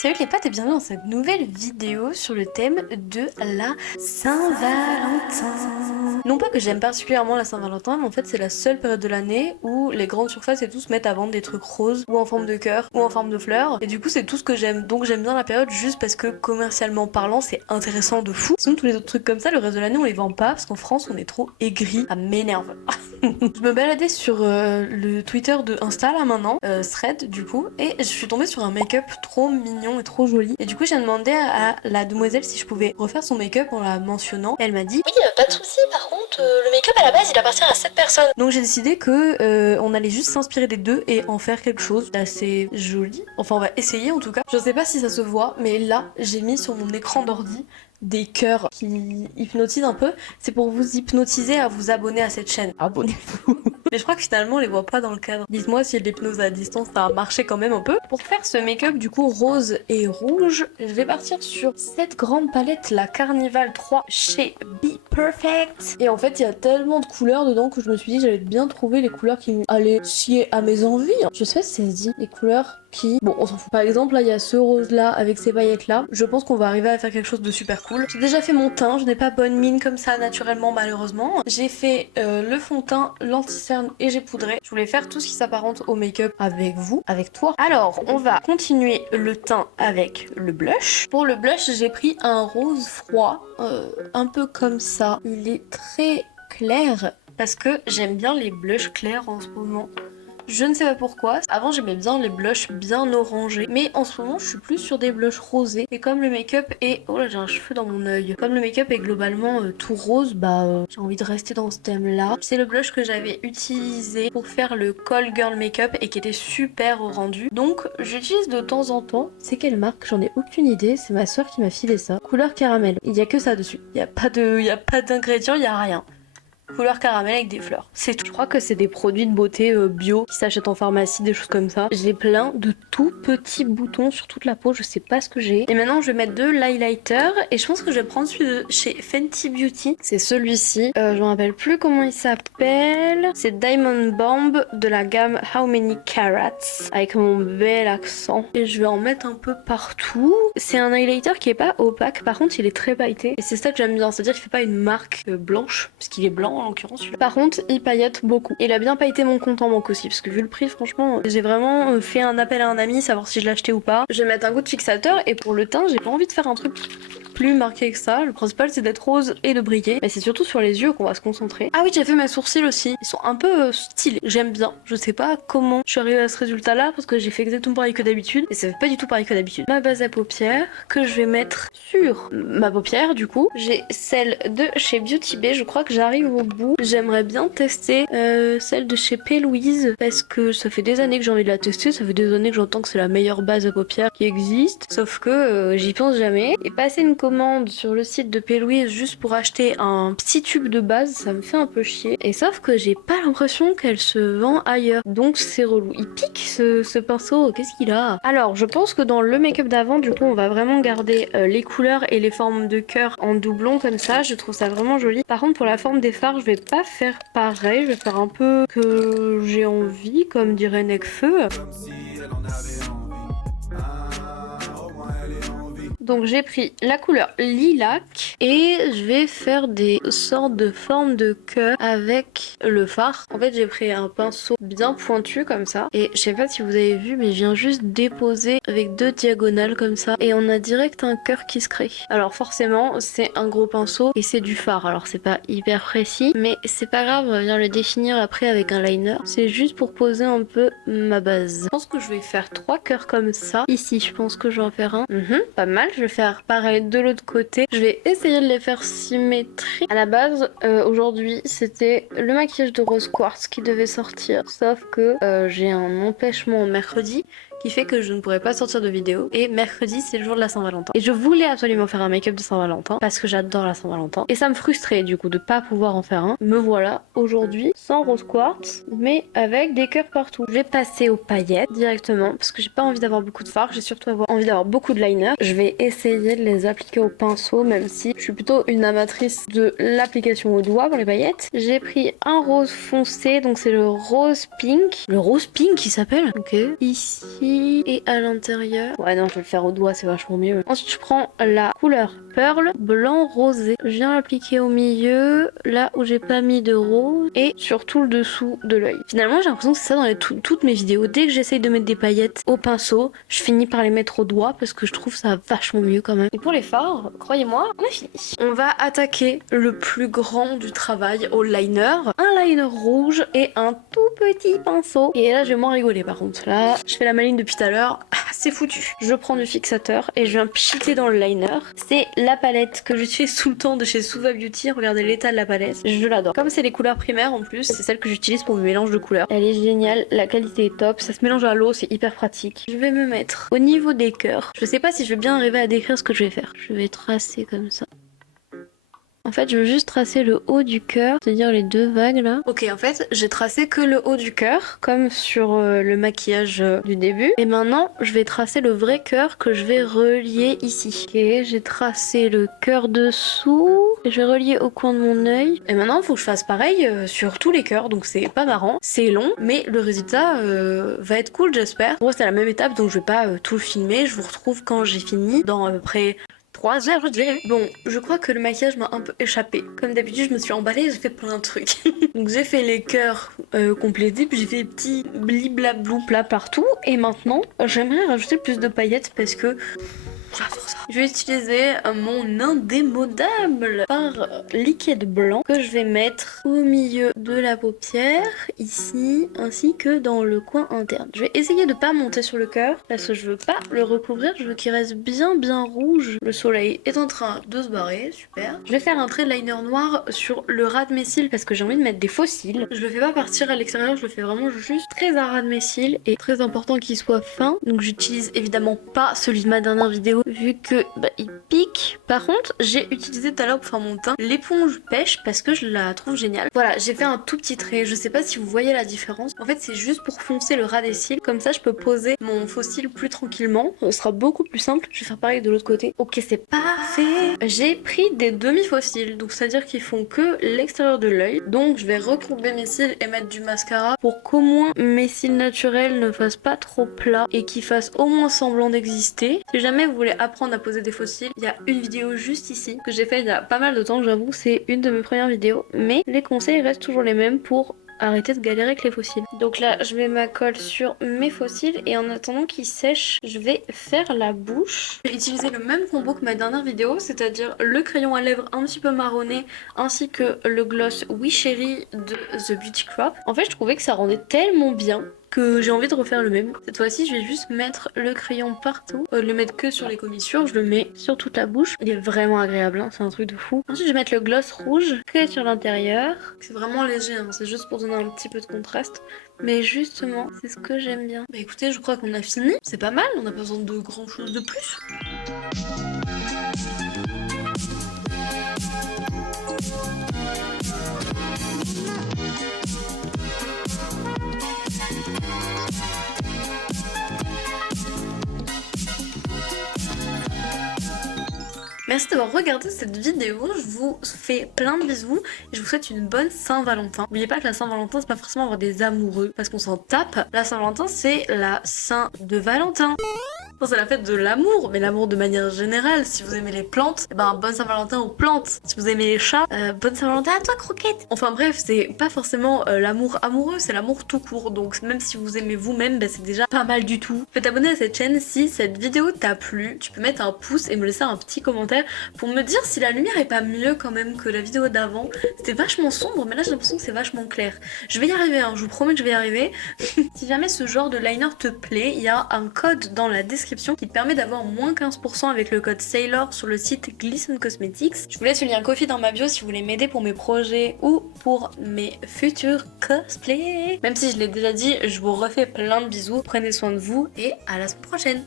Salut les potes et bienvenue dans cette nouvelle vidéo sur le thème de la Saint-Valentin. Non pas que j'aime particulièrement la Saint-Valentin, mais en fait c'est la seule période de l'année où les grandes surfaces et tout se mettent à vendre des trucs roses ou en forme de cœur ou en forme de fleurs. Et du coup c'est tout ce que j'aime. Donc j'aime bien la période juste parce que commercialement parlant c'est intéressant de fou. Sinon tous les autres trucs comme ça, le reste de l'année on les vend pas parce qu'en France on est trop aigris. Ça m'énerve. Je me baladais sur le Twitter de Insta là maintenant, Thread du coup, et je suis tombée sur un make-up trop mignon et trop joli. Et du coup j'ai demandé à la demoiselle si je pouvais refaire son make-up en la mentionnant. Et elle m'a dit oui, pas de souci. Par contre le make-up à la base il appartient à cette personne. Donc j'ai décidé que on allait juste s'inspirer des deux et en faire quelque chose d'assez joli. Enfin on va essayer en tout cas. Je sais pas si ça se voit, mais là j'ai mis sur mon écran d'ordi des cœurs qui hypnotisent un peu. C'est pour vous hypnotiser à vous abonner à cette chaîne. Abonnez-vous. Mais je crois que finalement on les voit pas dans le cadre. Dites-moi si l'hypnose à distance ça a marché quand même un peu. Pour faire ce make-up du coup rose et rouge, je vais partir sur cette grande palette, la Carnival 3 chez Be Perfect. Et en fait il y a tellement de couleurs dedans que je me suis dit j'allais bien trouver les couleurs qui allaient scier à mes envies. Je sais pas si ça se dit, les couleurs qui... Bon, on s'en fout. Par exemple, là, il y a ce rose-là avec ces paillettes-là. Je pense qu'on va arriver à faire quelque chose de super cool. J'ai déjà fait mon teint. Je n'ai pas bonne mine comme ça, naturellement, malheureusement. J'ai fait le fond de teint, l'anti-cerne et j'ai poudré. Je voulais faire tout ce qui s'apparente au make-up avec vous, avec toi. Alors, on va continuer le teint avec le blush. Pour le blush, j'ai pris un rose froid, un peu comme ça. Il est très clair parce que j'aime bien les blushs clairs en ce moment. Je ne sais pas pourquoi. Avant j'aimais bien les blushs bien orangés, mais en ce moment je suis plus sur des blushs rosés. Et comme le make-up est... Oh là j'ai un cheveu dans mon œil. Comme le make-up est globalement tout rose, j'ai envie de rester dans ce thème là. C'est le blush que j'avais utilisé pour faire le Call Girl Makeup et qui était super au rendu. Donc j'utilise de temps en temps. C'est quelle marque? J'en ai aucune idée. C'est ma soeur qui m'a filé ça. Couleur caramel. Il y a que ça dessus. Il y a pas d'ingrédients, il y a rien. Couleur caramel avec des fleurs. C'est tout. Je crois que c'est des produits de beauté bio qui s'achètent en pharmacie, des choses comme ça. J'ai plein de tout petits boutons sur toute la peau, je sais pas ce que j'ai. Et maintenant je vais mettre de l'highlighter et je pense que je vais prendre celui de chez Fenty Beauty. C'est celui-ci. Je me rappelle plus comment il s'appelle. C'est Diamond Bomb de la gamme How Many Carats avec mon bel accent. Et je vais en mettre un peu partout. C'est un highlighter qui est pas opaque, par contre il est très pailleté. Et c'est ça que j'aime bien, c'est-à-dire qu'il fait pas une marque blanche, parce qu'il est blanc en l'occurrence. Par contre, il paillette beaucoup. Il a bien pailleté mon compte en banque aussi, parce que vu le prix, franchement, j'ai vraiment fait un appel à un ami, savoir si je l'achetais ou pas. Je vais mettre un goût de fixateur, et pour le teint, j'ai pas envie de faire un truc plus marqué que ça. Le principal, c'est d'être rose et de briller. Mais c'est surtout sur les yeux qu'on va se concentrer. Ah oui, j'ai fait mes sourcils aussi. Ils sont un peu stylés. J'aime bien. Je sais pas comment je suis arrivée à ce résultat-là, parce que j'ai fait exactement pareil que d'habitude. Et ça fait pas du tout pareil que d'habitude. Ma base à paupières, que je vais mettre sur ma paupière, du coup. J'ai celle de chez Beauty Bay. Je crois que j'arrive au bout. J'aimerais bien tester celle de chez P. Louise, parce que ça fait des années que j'ai envie de la tester. Ça fait des années que j'entends que c'est la meilleure base à paupières qui existe. Sauf que j'y pense jamais. Et passer une commande sur le site de P. Louise juste pour acheter un petit tube de base, ça me fait un peu chier. Et sauf que j'ai pas l'impression qu'elle se vend ailleurs. Donc c'est relou. Il pique ce pinceau. Qu'est-ce qu'il a? Alors, je pense que dans le make-up d'avant, du coup, on va vraiment garder les couleurs et les formes de cœur en doublon comme ça. Je trouve ça vraiment joli. Par contre, pour la forme des fards, je vais pas faire pareil. Je vais faire un peu que j'ai envie, comme dirait Necfeu. Donc j'ai pris la couleur lilac et je vais faire des sortes de formes de cœur avec le fard. En fait j'ai pris un pinceau bien pointu comme ça et je sais pas si vous avez vu mais je viens juste déposer avec deux diagonales comme ça et on a direct un cœur qui se crée. Alors forcément c'est un gros pinceau et c'est du fard, alors c'est pas hyper précis mais c'est pas grave, on va venir le définir après avec un liner. C'est juste pour poser un peu ma base. Je pense que je vais faire 3 cœurs comme ça. Ici je pense que je vais en faire un. Pas mal. Je vais faire pareil de l'autre côté. Je vais essayer de les faire symétriques. À la base, aujourd'hui, c'était le maquillage de Rose Quartz qui devait sortir. Sauf que j'ai un empêchement mercredi qui fait que je ne pourrais pas sortir de vidéo. Et mercredi, c'est le jour de la Saint-Valentin. Et je voulais absolument faire un make-up de Saint-Valentin parce que j'adore la Saint-Valentin. Et ça me frustrait du coup de pas pouvoir en faire un. Me voilà aujourd'hui sans rose quartz, mais avec des cœurs partout. Je vais passer aux paillettes directement parce que j'ai pas envie d'avoir beaucoup de fard. J'ai surtout envie d'avoir beaucoup de liner. Je vais essayer de les appliquer au pinceau, même si je suis plutôt une amatrice de l'application au doigt pour les paillettes. J'ai pris un rose foncé, donc c'est le rose pink. Le rose pink qui s'appelle. Ok. Ici. ici et à l'intérieur. Ouais non, je vais le faire au doigt, c'est vachement mieux. Ensuite je prends la couleur Pearl blanc rosé. Je viens l'appliquer au milieu, là où j'ai pas mis de rose et sur tout le dessous de l'œil. Finalement j'ai l'impression que c'est ça dans toutes mes vidéos. Dès que j'essaye de mettre des paillettes au pinceau, je finis par les mettre au doigt parce que je trouve ça vachement mieux quand même. Et pour les fards, croyez-moi, on a fini. On va attaquer le plus grand du travail au liner. Un liner rouge et un tout petit pinceau. Et là je vais moins rigoler par contre. Là je fais la maline depuis tout à l'heure. C'est foutu. Je prends du fixateur et je viens pchiter dans le liner. C'est la palette que j'utilise tout le temps de chez Suva Beauty. Regardez l'état de la palette. Je l'adore. Comme c'est les couleurs primaires en plus, c'est celle que j'utilise pour mes mélanges de couleurs. Elle est géniale. La qualité est top. Ça se mélange à l'eau. C'est hyper pratique. Je vais me mettre au niveau des cœurs. Je sais pas si je vais bien arriver à décrire ce que je vais faire. Je vais tracer comme ça. En fait, je veux juste tracer le haut du cœur, c'est-à-dire les deux vagues là. Ok, en fait, j'ai tracé que le haut du cœur, comme sur le maquillage du début. Et maintenant, je vais tracer le vrai cœur que je vais relier ici. Ok, j'ai tracé le cœur dessous. Et je vais relier au coin de mon œil. Et maintenant, il faut que je fasse pareil sur tous les cœurs, donc c'est pas marrant. C'est long, mais le résultat va être cool, j'espère. Pour moi, c'est la même étape, donc je vais pas tout filmer. Je vous retrouve quand j'ai fini, dans à peu près 3 heures, je dirais. Bon, je crois que le maquillage m'a un peu échappé. Comme d'habitude, je me suis emballée et j'ai fait plein de trucs. Donc j'ai fait les cœurs complétés, puis j'ai fait des petits bliblablou-pla partout. Et maintenant, j'aimerais rajouter plus de paillettes parce que j'adore ça. Je vais utiliser mon indémodable par liquide blanc que je vais mettre au milieu de la paupière, ici, ainsi que dans le coin interne. Je vais essayer de pas monter sur le cœur parce que je veux pas le recouvrir, je veux qu'il reste bien rouge. Le soleil est en train de se barrer, super. Je vais faire un trait de liner noir sur le ras de mes cils parce que j'ai envie de mettre des faux cils. Je le fais pas partir à l'extérieur, je le fais vraiment juste très à ras de mes cils et très important qu'il soit fin. Donc j'utilise évidemment pas celui de ma dernière vidéo vu que il pique. Par contre, j'ai utilisé tout à l'heure pour faire mon teint l'éponge pêche parce que je la trouve géniale. Voilà, j'ai fait un tout petit trait. Je sais pas si vous voyez la différence. En fait, c'est juste pour foncer le ras des cils. Comme ça, je peux poser mon faux cil plus tranquillement. Ce sera beaucoup plus simple. Je vais faire pareil de l'autre côté. Ok, c'est parfait. J'ai pris des demi-faux cils. Donc, c'est-à-dire qu'ils font que l'extérieur de l'œil. Donc, je vais recourber mes cils et mettre du mascara pour qu'au moins mes cils naturels ne fassent pas trop plat et qu'ils fassent au moins semblant d'exister. Si jamais vous voulez apprendre à poser des faux cils, il y a une vidéo juste ici que j'ai fait il y a pas mal de temps, j'avoue, c'est une de mes premières vidéos, mais les conseils restent toujours les mêmes pour arrêter de galérer avec les faux cils. Donc là, je mets ma colle sur mes faux cils et en attendant qu'ils sèchent, je vais faire la bouche. Je vais utiliser le même combo que ma dernière vidéo, c'est-à-dire le crayon à lèvres un petit peu marronné ainsi que le gloss Oui Chérie de The Beauty Crop. En fait, je trouvais que ça rendait tellement bien que j'ai envie de refaire le même. Cette fois-ci, je vais juste mettre le crayon partout. Au lieu de le mettre que sur les commissures, je le mets sur toute la bouche. Il est vraiment agréable, hein, c'est un truc de fou. Ensuite, je vais mettre le gloss rouge que sur l'intérieur. C'est vraiment léger, hein, c'est juste pour donner un petit peu de contraste. Mais justement, c'est ce que j'aime bien. Bah écoutez, je crois qu'on a fini. C'est pas mal, on n'a pas besoin de grand chose de plus. Merci d'avoir regardé cette vidéo, je vous fais plein de bisous et je vous souhaite une bonne Saint-Valentin. N'oubliez pas que la Saint-Valentin c'est pas forcément avoir des amoureux parce qu'on s'en tape. La Saint-Valentin c'est la Saint de Valentin. C'est la fête de l'amour, mais l'amour de manière générale. Si vous aimez les plantes, eh ben bonne Saint-Valentin aux plantes. Si vous aimez les chats, bonne Saint-Valentin à toi Croquette. Enfin bref, c'est pas forcément l'amour amoureux, c'est l'amour tout court. Donc même si vous aimez vous-même, ben, c'est déjà pas mal du tout. Tu peux t'abonner à cette chaîne si cette vidéo t'a plu. Tu peux mettre un pouce et me laisser un petit commentaire pour me dire si la lumière est pas mieux quand même que la vidéo d'avant. C'était vachement sombre, mais là j'ai l'impression que c'est vachement clair. Je vais y arriver, hein, je vous promets que je vais y arriver. Si jamais ce genre de liner te plaît, il y a un code dans la description qui te permet d'avoir moins 15% avec le code Sailor sur le site Glisten Cosmetics. Je vous laisse le lien Ko-fi dans ma bio si vous voulez m'aider pour mes projets ou pour mes futurs cosplays. Même si je l'ai déjà dit, je vous refais plein de bisous, prenez soin de vous et à la semaine prochaine.